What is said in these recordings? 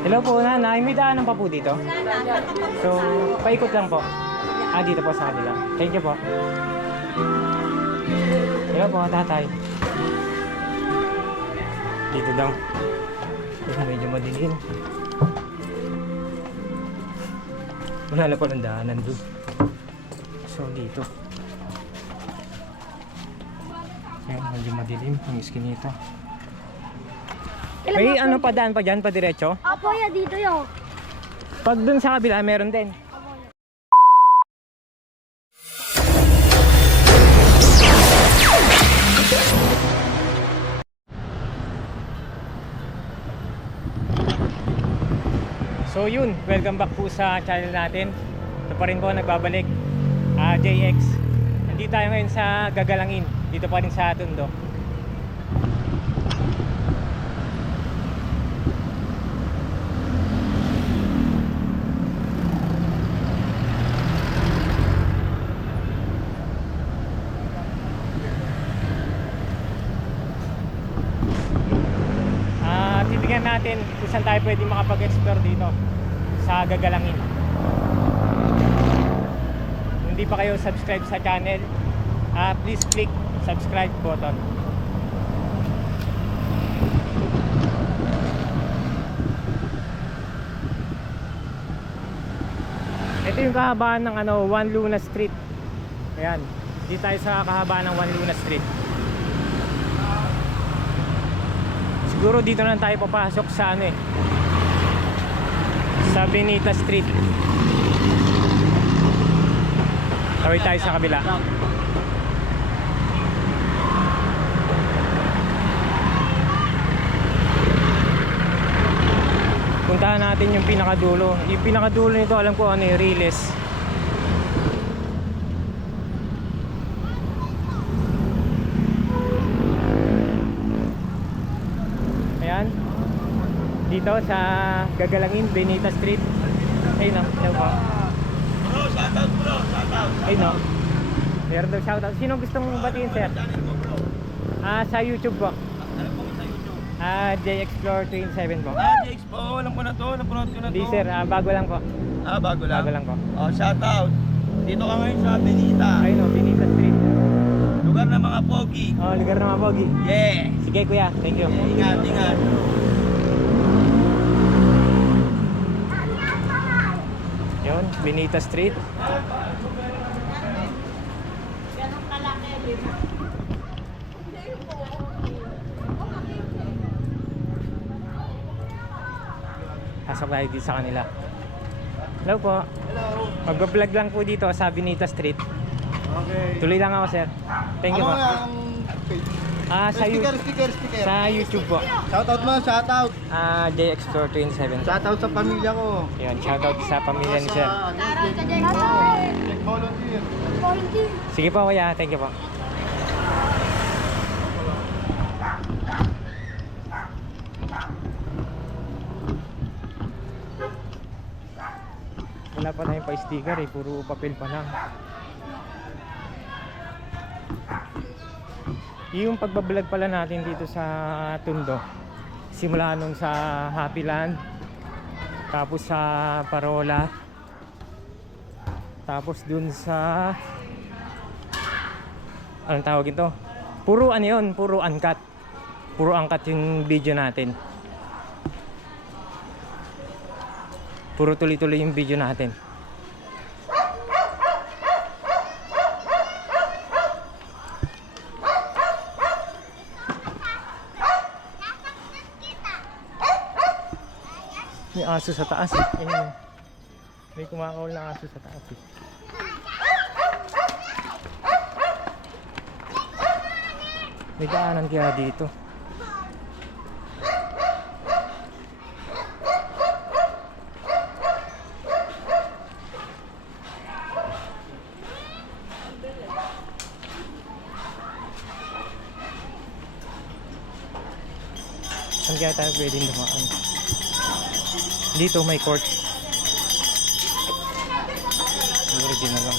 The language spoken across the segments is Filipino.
Hello po, nanay. May daanan pa po dito? So, paikot lang po. Dito po sa kanila. Thank you po. Hello po, tatay. Dito daw. Medyo madilim. Wala na po ng daanan doon. So, dito. Ayan, medyo madilim. Yung iskinito. May ano pa daan pa dyan, pa diretso? Apo, ya dito yo. Pag dun sa kabila, meron din. So yun, welcome back po sa channel natin. Ito pa rin po nagbabalik, JX. Nandito tayo ngayon sa Gagalangin. Dito pa rin sa Tondo. Titignan natin kung saan tayo pwede makapag-explore dito sa Gagalangin. Kung hindi pa kayo subscribe sa channel, please click subscribe button. Ito yung kahabaan ng Juan Luna Street. Ayan, dito tayo sa kahabaan ng Juan Luna Street. Siguro dito na tayo papasok sa sa Benita Street. Tawid tayo sa kabila. Puntahan natin yung pinakadulo. Yung pinakadulo nito, alam ko Riles. Dito sa Gagalangin, Benita Street. Ayun o, ayun po. Bro, shoutout bro, shoutout. Ayun o. Meron daw shoutout. Sino gustong batiin, sir? Sa YouTube po. Ano po sa YouTube? J-Explore 27 po. Jakes po, alam ko na to, napanood ko na to. Hindi sir, bago lang po. Bago lang? Bago lang po. Shoutout. Dito ka ngayon sa Benita. Ayun o, Benita Street. Lugar ng mga pogi. Lugar ng mga pogi. Yeah. Sige kuya, thank you. Ingat, ingat. Yun, Benita Street. Pasok tayo dito sa kanila. Hello po. Hello. Mag-vlog lang po dito sa Benita Street. Okay. Tuloy lang ako sir. Thank you po. Sa Sticker. Sa YouTube po. Shoutout mo, shoutout. J-Explore 27. Shoutout sa pamilya ko. Yun, shoutout sa pamilya ni sir. Volunteer. Sige po kuya, thank you po. Wala pa tayong pa-sticker puro papel pa lang. Yung pagbablog pala natin dito sa Tondo, simula nung sa Happy Land, tapos sa Parola, tapos dun sa anong tawag ito? Puro yun, puro uncut. Puro uncut yung video natin. Puro tuloy-tuloy yung video natin. May aso sa taas eh. Ayun. May kumakawal na aso sa taas eh. May daanan kaya dito. Saan kaya tayo pwedeng dumaan? Dito may court. Siguro dyan na lang.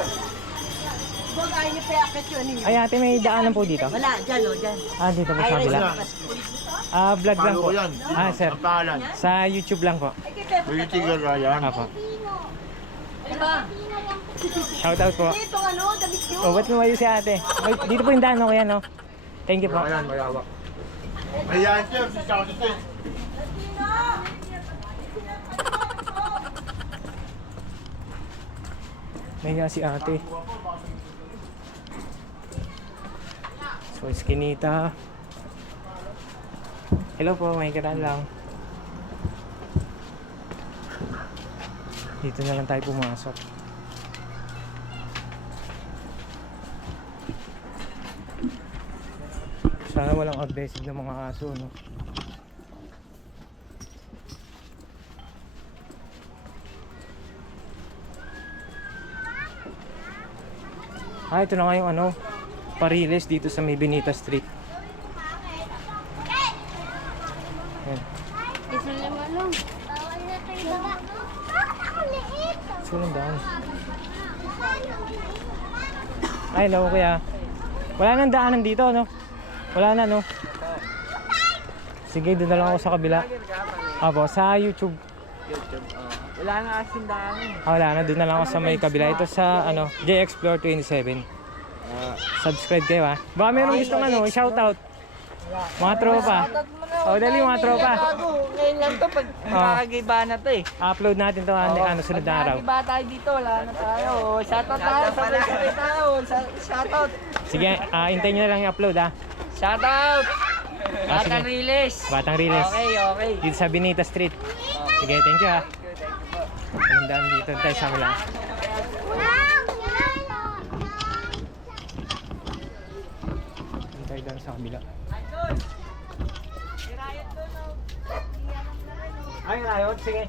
Huwag ayaw niyo payakit yun ninyo. Ay ate, may daanan po dito? Wala, dyan o, dyan. Ah, dito po sa kabila. Vlog lang po. Sir. Ang pangalan? Sa YouTube lang po. Beauty Girl Ryan. Apo. Diba? Shoutout po. Ito ano, damit nyo. Oh, ba't lumayo si ate? Ay, dito po yung daan, okay no? Thank you po. Ayan, mayawak. Ayan, sir. Si Scout ito. Nahiya si ate. So, Eskinita. Hello po, may kiraan lang. Dito na lang tayo pumasok. Sana walang aggressive na mga aso, no? Ah, ito na nga yung ano, Pariles dito sa May Benita Street. Ayan. Sulang daan. Ay, hello kuya. Wala nang daanan dito, no? Wala na, no? Sige, doon na lang ako sa kabila. Apo, sa YouTube. Wala nga kasing dami. Wala na, doon na lang ako sa may kabila. Ito sa, ano, J-Explore 27. Subscribe kayo, ha? Baka meron gustong, ano, shoutout. Mga tropa. Dali mga tropa. Ngayon lang to, pag nakakagiba na to eh. Upload natin to, ano, sunod na araw. Pag tayo dito, wala na tayo. Shoutout tayo, sabay-sabay tayo. Shoutout. Sige, hintayin nyo na lang i-upload, ha? Shoutout. Batang sige. Riles. Batang Riles. Okay. Dito sa Benita Street. Sige, thank you, ha? Magandaan dito tayo sa wala. Tayo doon sa kabila. Ay, riot, sige.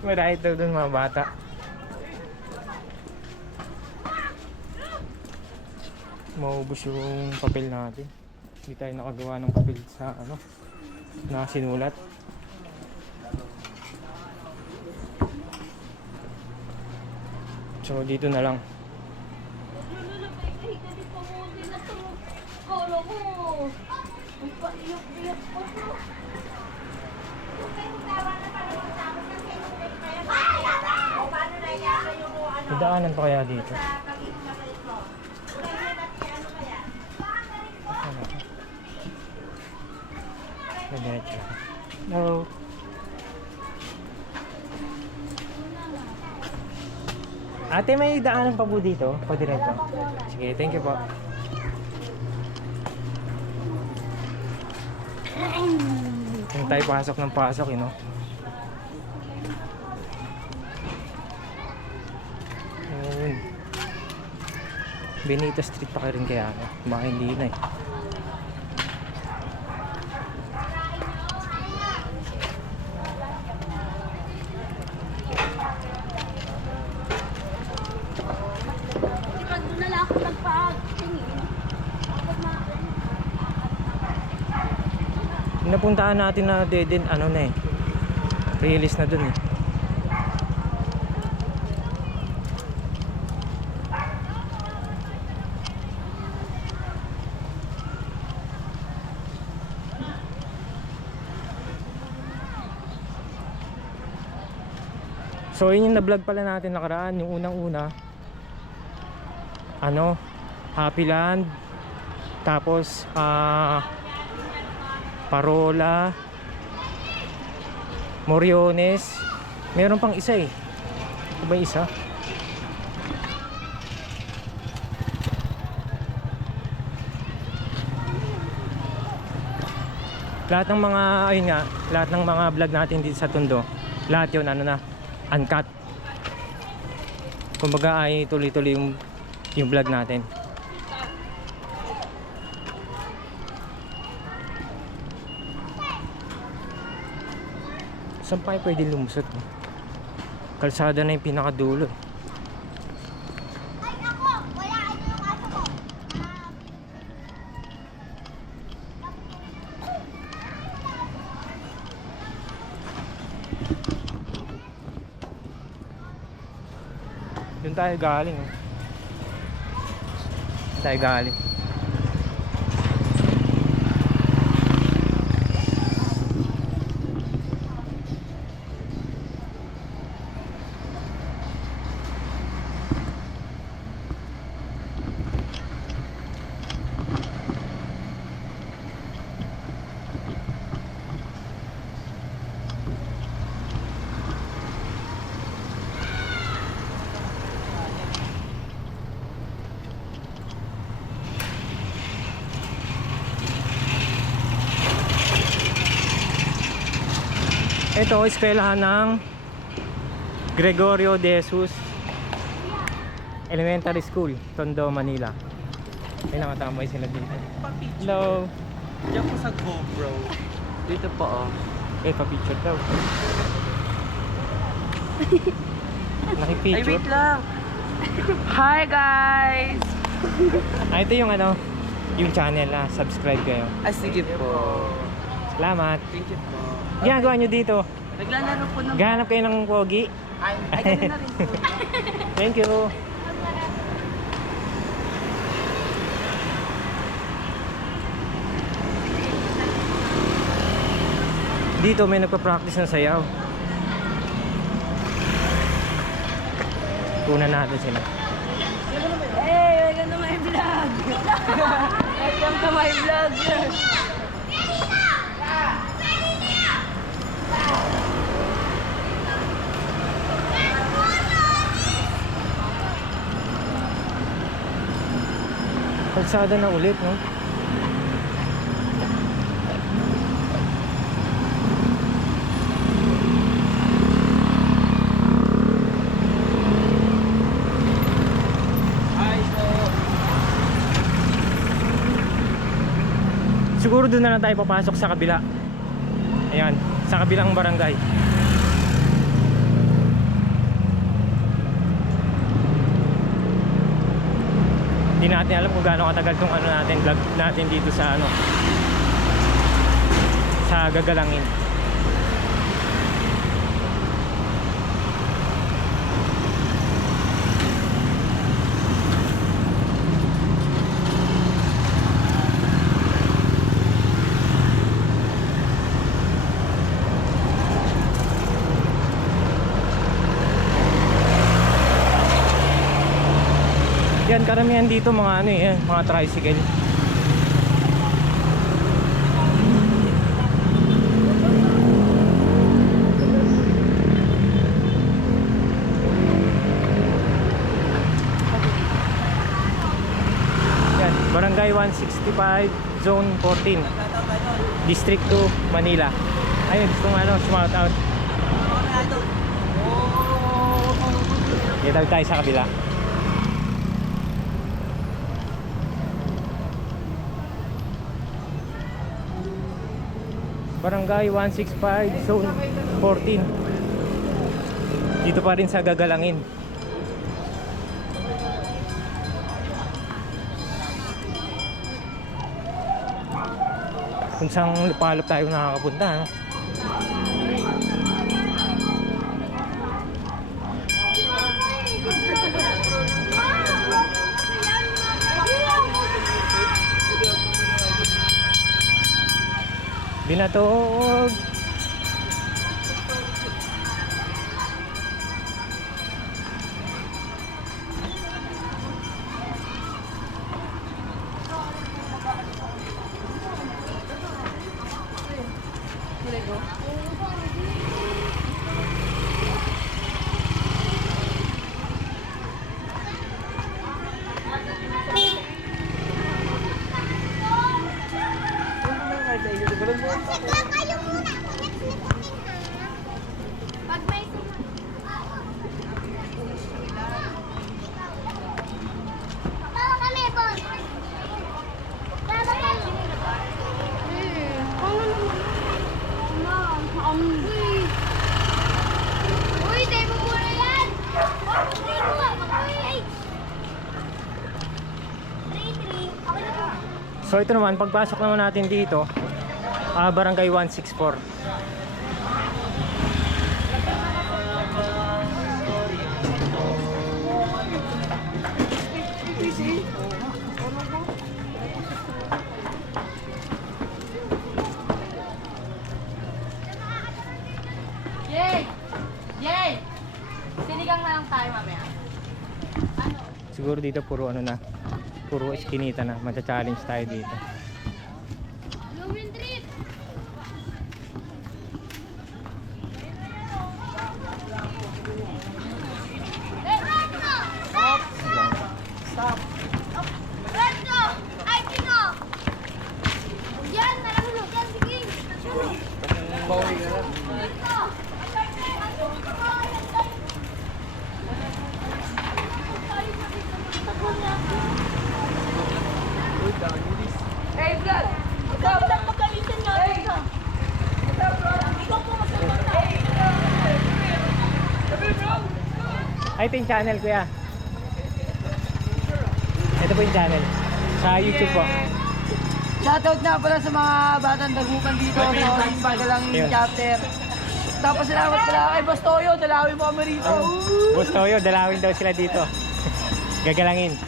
May riot daw doon mga bata. Maubos yung papel natin. Hindi tayo nakagawa ng papel sa ano na sinulat. So dito na lang. Idaanan pa kaya dito? Diretso. Hello. Ate, may daanan pa po dito? O diretso? Sige, thank you po. Kung tayo pasok ng pasok, you know? Ayun. Benita Street pa rin kaya, no? Baka hindi na eh. Napuntahan natin na dead end, ano na eh, release na dun eh. So yun yung na-vlog pala natin nakaraan, yung unang-una, ano, Happy Land, tapos Parola, Moriones, meron pang isa eh. Ito ba isa? Lahat ng mga, ayun nga, lahat ng mga vlog natin dito sa Tondo, lahat yun ano na, uncut. Kumbaga ay tuloy-tuloy yung vlog natin. Saan pa pwede lumusot? Kalsada na yung pinakadulo. Doon tayo galing. Oh. Tayo galing. Ito, eskwelahan ng Gregorio de Jesus Elementary School, Tondo, Manila. Ay, nakatambay sila dito. Hello. Diyan po sa GoPro. Dito po oh. Eh, pa-picture daw. Ay, Nakipicture. wait lang. Hi guys! Ah, ito yung ano, yung channel na subscribe kayo. Ah, sige po. Salamat. Thank you po. Ginagawa nyo dito. Naglalaro po ng... Gahanap kayo ng pogi. Ay, ganun na rin po. Thank you. Dito may nagpa-practice ng sayaw. Kunan natin sila. Hey, welcome to my vlog. Welcome to my vlog. Kalsada na ulit, no? Hi po. Siguro doon na lang tayo papasok sa kabila. Ayan, sa kabilang barangay. Hindi natin alam kung gaano katagal tong ano natin, vlog natin dito sa ano, sa Gagalangin. Yan, karamihan dito mga ano eh, mga tricycle. Yan, Barangay 165, Zone 14, District 2, Manila. Ayun, gusto nga ano, shout out. Dito tayo sa kabila. Barangay 165, Zone 14. Dito pa rin sa Gagalangin. Kung saan palop tayo nakakapunta, no? Binatog. Pag may Tama kami, boss. Tama kami. Uy, tayo mo muna yan. Uy. 3-3. Ako na po. So ito naman, pagpasok naman natin dito, Barangay 164. Sinigang na lang tayo mamaya. Siguro dito puro ano na, puro iskinita na. Magcha-challenge tayo dito. Lumin trip. Stop. Resto! Ay, Kino! Yan, marunong yan, sige. Bawi ka na. Resto! Uy, dami. Hey, vlog! Ikaw lang magalitan natin ka. Ikaw po masamata. Ay, ito yung channel kuya. Ito po yung channel. Sa YouTube po. Shoutout na pala sa mga batang dagupan dito sa Oling Pagalang Yun. chapter. Tapos salamat pala kay Boss Toyo, dalawin mo kami rito. Boss Toyo, dalawin daw sila dito. Gagalangin.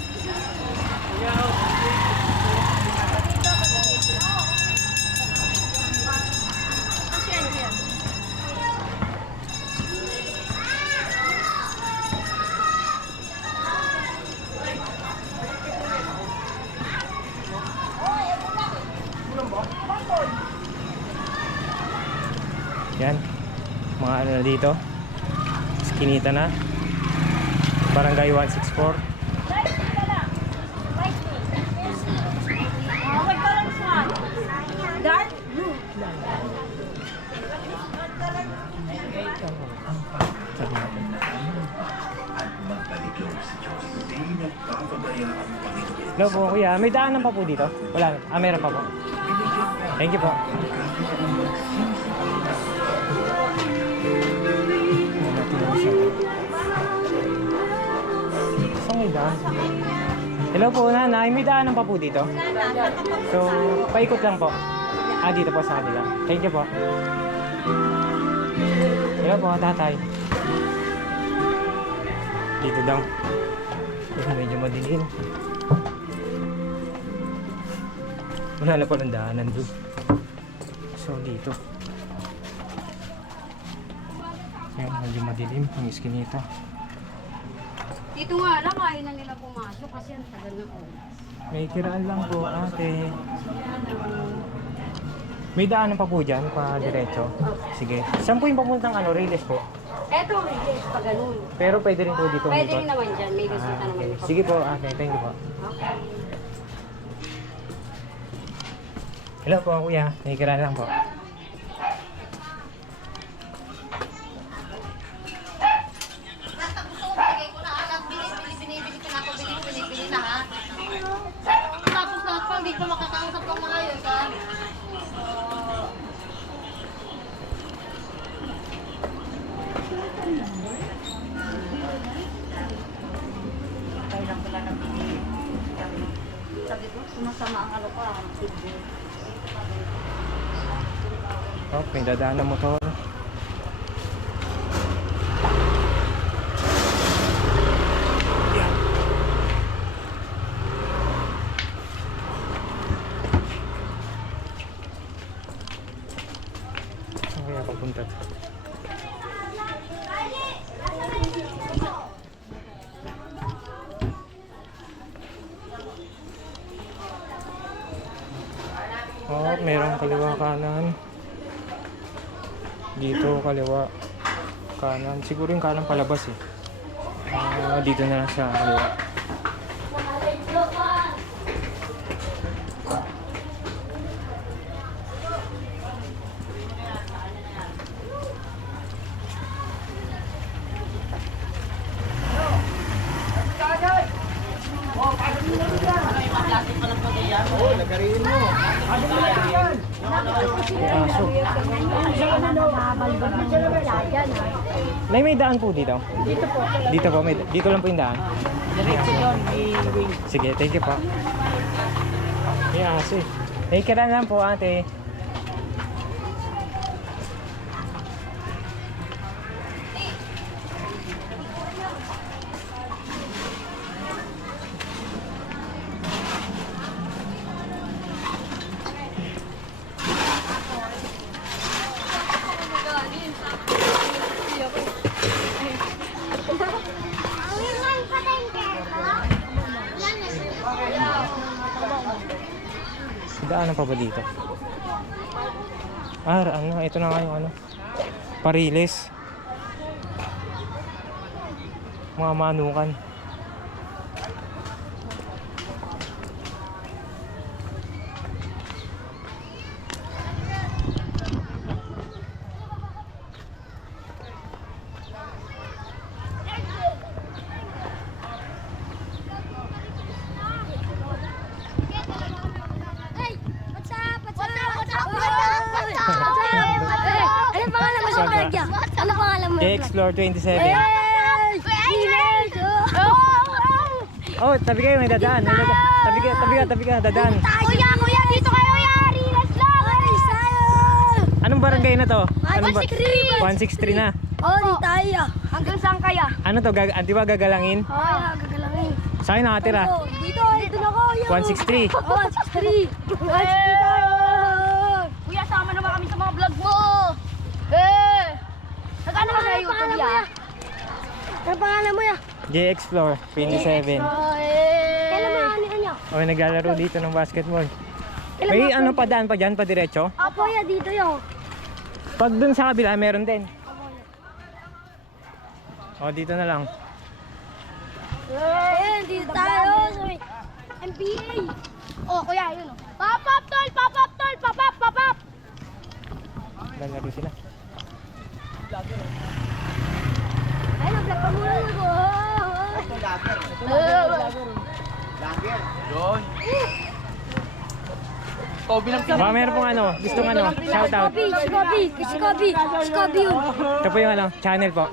Yan. Mga ano na dito. Skinita na. Barangay 164. Dark? Hello po kuya, may daanan pa po dito? Wala, meron pa po. Thank you po. Saan may daan? Hello po nanay, may daanan pa po dito? So, paikot lang po. Ah, dito po sa kanila. Thank you po. Hello po, tatay. Dito daw. Medyo madilim. Wala na palang daanan doon. So, dito. Ayan, medyo madilim. Ang iskinita. Dito nga lang, ayaw na nila pumasok kasi ang tagal ng oras. May kiraan lang po, ate. May daanan pa po dyan, pa diretso. Sige. Saan po yung papuntang ano, Riles po? Eto, yes, pa ganun. Pero pwede rin po dito. Pwede umikot. rin naman dyan, may gusto ka naman. Sige po, ate. Thank you po. Okay. Hello po, kuya. May kiraan lang po. Tapos lahat pa, hindi ko makakausap ng mga yun, ha? Sabi ko, sumasama ang ano ko, ang TV. Oh, may dadaan na motor. Yan. Saan kaya papunta to? Oh, merong kaliwa kanan. Dito kaliwa kanan. Siguro yung kanan palabas eh. Dito na lang sa kaliwa. Aso. May daan po dito? Dito po. Dito po, dito lang po yung daan. Diretso doon, may wing. Sige, thank you po. May aso eh. May kiraan lang po ate. Daanan pa ba dito? Ano, ito na nga yung ano. Pariles. Mga manukan. Ano pangalan mo sa Bergia? Ano pangalan mo? Explore 27. Oh, tabi kayo, may dadaan. May dadaan. Tabi ka, dadaan. Kuya, dito kayo, ya. Relax lang. Anong barangay na to? Anong 163. 163 na. Oh, di tayo. Hanggang saan kaya? Ano to? Di ba gagalangin? Gagalangin. Saan nakatira? Dito na ako. 163. Oh, 163. 163 tayo. Kuya, sama naman kami sa mga vlog mo. Nag-ano ka sa YouTube, ya? Ano pangalan mo, ya? J-Explore 27. Kailan mo ano niya? Oh, naglalaro dito ng basketball. May ano pa daan pa dyan, pa diretso? Apo, ya, dito yun. Pag dun sa kabila, meron din. Oh, dito na lang. Dito tayo. NBA. Oh, kuya, yun. Pop up, tol! Pop up, tol! Pop up, pop up! Lalaro sila. Ay, nag-vlog pa muna ako. Yun. Kobe lang Baka meron pong ano, gustong ano, shoutout. Si Kobe yun. Ito po yung ano, channel po.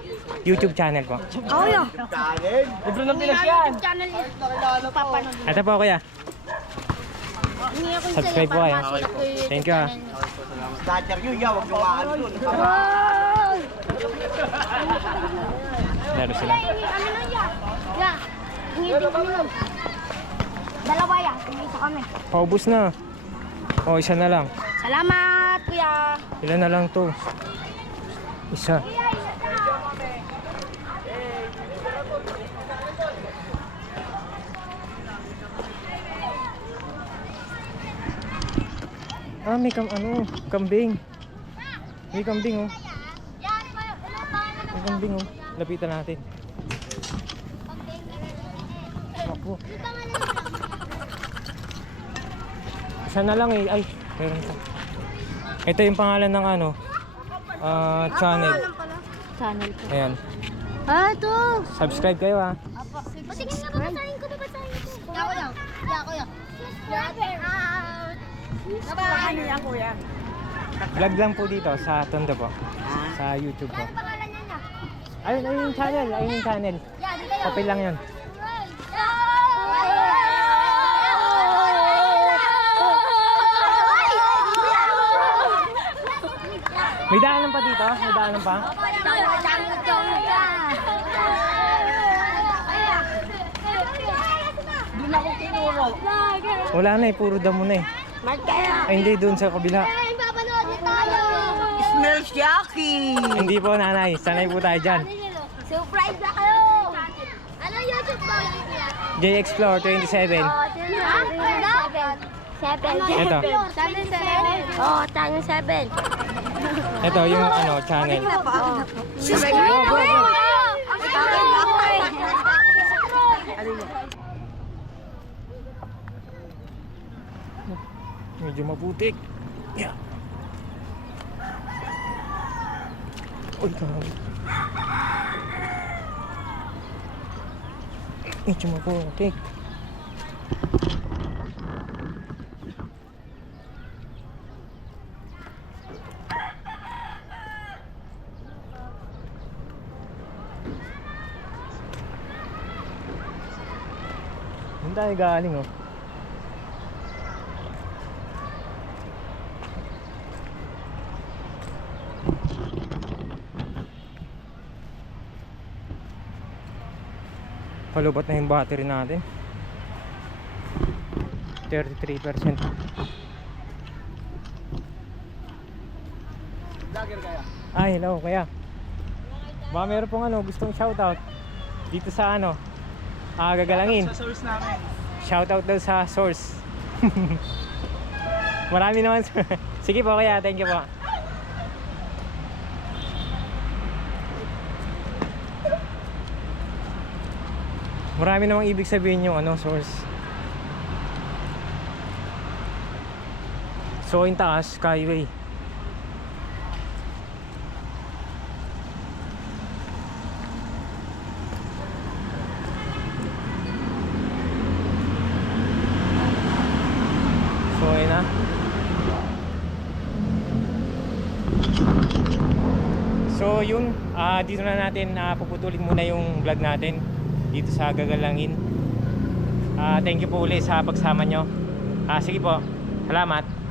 YouTube channel po. Ako yun. Libro ng Pinas yan. Channel yun. Papanood. Ito po kuya. Subscribe po kayo. Thank you ah. Starter yun, ya. Huwag lumaan dun. Laro sila. Ano nun yan? Ya. Hingitin kami nun. Dalawa yan. Kumita kami. Paubos na. Oh, isa na lang. Salamat, kuya. Ilan na lang to? Isa. May kambing. May kambing oh. May kambing oh. Lapitan natin. Ako. Isa na lang eh. Ay, meron pa. Ito yung pangalan ng ano. Channel. Channel ko. Ayan. Ito. Subscribe kayo ha. Sige nga, babasahin ko. Ako yan. Ano yan, kuya? Vlog lang po dito sa Tondo po. Sa YouTube po. Ano pangalan niya? Ayun yung channel. Ayun yung channel. Yeah, dito yun. Papel lang yun. May daanan pa dito? May daanan pa? Di na ko tinuro. Wala na eh. Puro damo na eh. Ay hindi, doon sa kabila. Papanood niyo tayo. Smells yucky. Hindi po nanay. Sanay po tayo dyan. Surprise na kayo. Ano YouTube ba yan, kuya? J-Explore 27. Ito. Channel 7. Oh, channel 7. Ito yung ano, channel. Medyo maputik. Yeah. Uy, kami. Medyo maputik. Saan tayo galing oh? Palubat na yung battery natin. 33%. Vlogger kaya? Ay, hello, kaya. Baka meron pong ano, gustong shoutout dito sa ano, gagalangin. Sa source namin. Shoutout daw sa source. Marami naman. Sige po kaya, thank you po. Marami namang ibig sabihin yung ano, source. So yung taas, Skyway. So ayun na. So yun, dito na natin puputulin muna yung vlog natin dito sa Gagalangin. Thank you po ulit sa pagsama nyo. Sige po, salamat.